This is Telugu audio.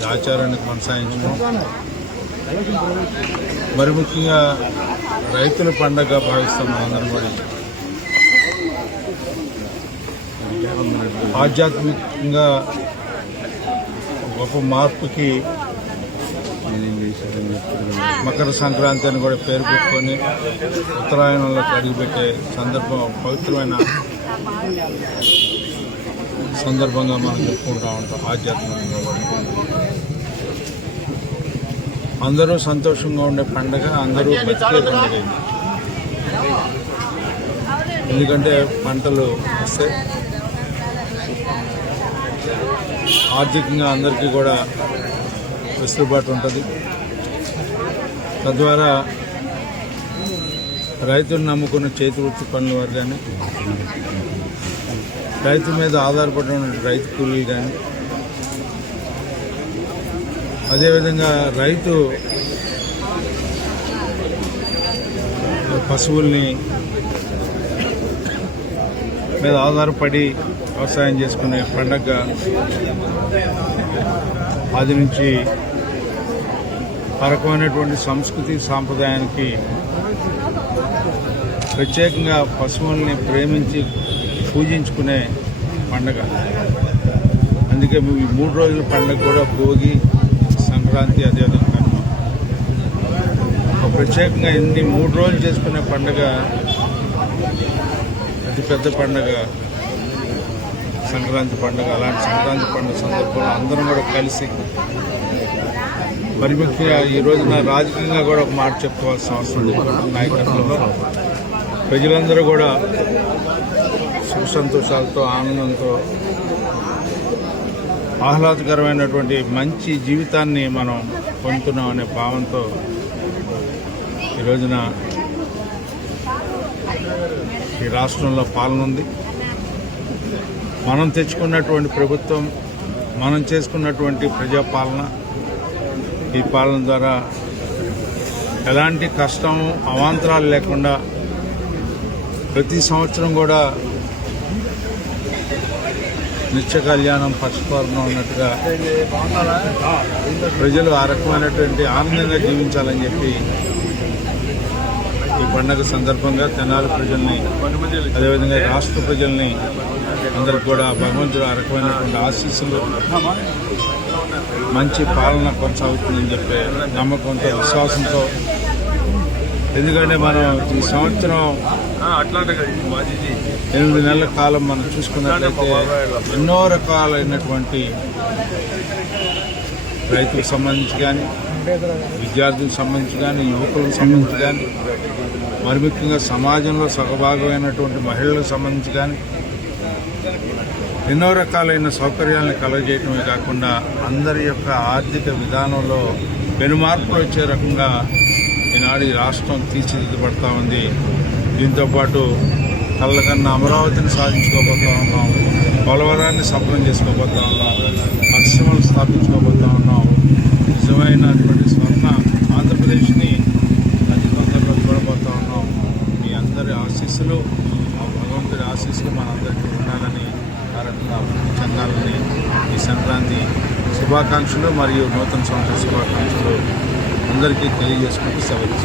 ఈ ఆచారాన్ని కొనసాగించడం, మరి ముఖ్యంగా రైతుల పండగ భావిస్తాం అందరం కూడా. ఆధ్యాత్మికంగా గొప్ప మార్పుకి మకర సంక్రాంతి అని కూడా పేరు పెట్టుకొని ఉత్తరాయణంలో అడుగుపెట్టే సందర్భం, పవిత్రమైన సందర్భంగా మనం చెప్పుకుంటూ ఉంటాం. ఆధ్యాత్మికంగా కూడా అందరూ సంతోషంగా ఉండే పండుగ, అందరూ బతికే పండుగ. ఎందుకంటే పంటలు వస్తే ఆర్థికంగా అందరికీ కూడా వెసులుబాటు ఉంటుంది. తద్వారా రైతులు నమ్ముకున్న చేతి వృత్తి పనుల వారు కానీ, రైతు మీద ఆధారపడిన రైతు కూలీలు కానీ, అదేవిధంగా రైతు పశువుల్ని మీద ఆధారపడి వ్యవసాయం చేసుకునే పండగ ఆది నుంచి ఆ రకమైనటువంటి సంస్కృతి సాంప్రదాయానికి ప్రత్యేకంగా పశువుల్ని ప్రేమించి పూజించుకునే పండగ. అందుకే ఈ 3 రోజుల పండగ కూడా భోగి, సంక్రాంతి, అదేవిధంగా ప్రత్యేకంగా ఇన్ని 3 రోజులు చేసుకునే పండగ, అతిపెద్ద పండగ సంక్రాంతి పండుగ. అలాంటి సంక్రాంతి పండుగ సందర్భంలో అందరం కూడా కలిసి, మరి ముఖ్యంగా ఈ రోజున రాజకీయంగా కూడా ఒక మాట చెప్పుకోవాల్సిన అవసరం ఉంది. నాయకత్వంలో ప్రజలందరూ కూడా సుఖ సంతోషాలతో, ఆనందంతో, ఆహ్లాదకరమైనటువంటి మంచి జీవితాన్ని మనం పొందుతున్నాం అనే భావంతో ఈ రోజున ఈ రాష్ట్రంలో పాలన ఉంది. మనం తెచ్చుకున్నటువంటి ప్రభుత్వం, మనం చేసుకున్నటువంటి ప్రజాపాలన, ఈ పాలన ద్వారా ఎలాంటి కష్టము, అవాంతరాలు లేకుండా ప్రతి సంవత్సరం కూడా నిత్య కళ్యాణం, పక్షపాలన ఉన్నట్టుగా ప్రజలు ఆ రకమైనటువంటి ఆనందంగా జీవించాలని చెప్పి ఈ పండుగ సందర్భంగా తెనాలి ప్రజల్ని, అదేవిధంగా రాష్ట్ర ప్రజల్ని అందరికి కూడా భగవంతుడు ఆ రకమైనటువంటి ఆశీస్సులు, మంచి పాలన కొనసాగుతుందని చెప్పే నమ్మకంతో, విశ్వాసంతో. ఎందుకంటే మనం ఈ సంవత్సరం 8 నెలల కాలం మనం చూసుకున్నట్లయితే ఎన్నో రకాలైనటువంటి రైతులకు సంబంధించి కానీ, విద్యార్థులకు సంబంధించి కానీ, యువకులకు సంబంధించి కానీ, మరి ముఖ్యంగా సమాజంలో సగభాగమైనటువంటి మహిళలకు సంబంధించి కానీ ఎన్నో రకాలైన సౌకర్యాలను కలుగజేయటమే కాకుండా అందరి యొక్క ఆర్థిక విధానంలో పెనుమార్పులు వచ్చే రకంగా ఈనాడు ఈ రాష్ట్రం తీర్చిదిద్దబడతా ఉంది. దీంతోపాటు కళ్ళకన్నా అమరావతిని సాధించుకోబోతా ఉన్నాం, పోలవరాన్ని సఫలం చేసుకోబోతా ఉన్నాం, పరిశ్రమలు స్థాపించుకోబోతా ఉన్నాం. నిజమైనటువంటి స్వర్ణ ఆంధ్రప్రదేశ్ని అతి తొందరలో చూడబోతా ఉన్నాం. మీ అందరి ఆశీస్సులు, ఆ భగవంతుడి ఆశీస్సులు మనందరికీ ఉండాలని, ఆ రకంగా అభివృద్ధి చెందాలని ఈ సంక్రాంతి శుభాకాంక్షలు మరియు నూతన సంవత్సర శుభాకాంక్షలు అందరికీ తెలియజేసుకుంటూ సెలవు.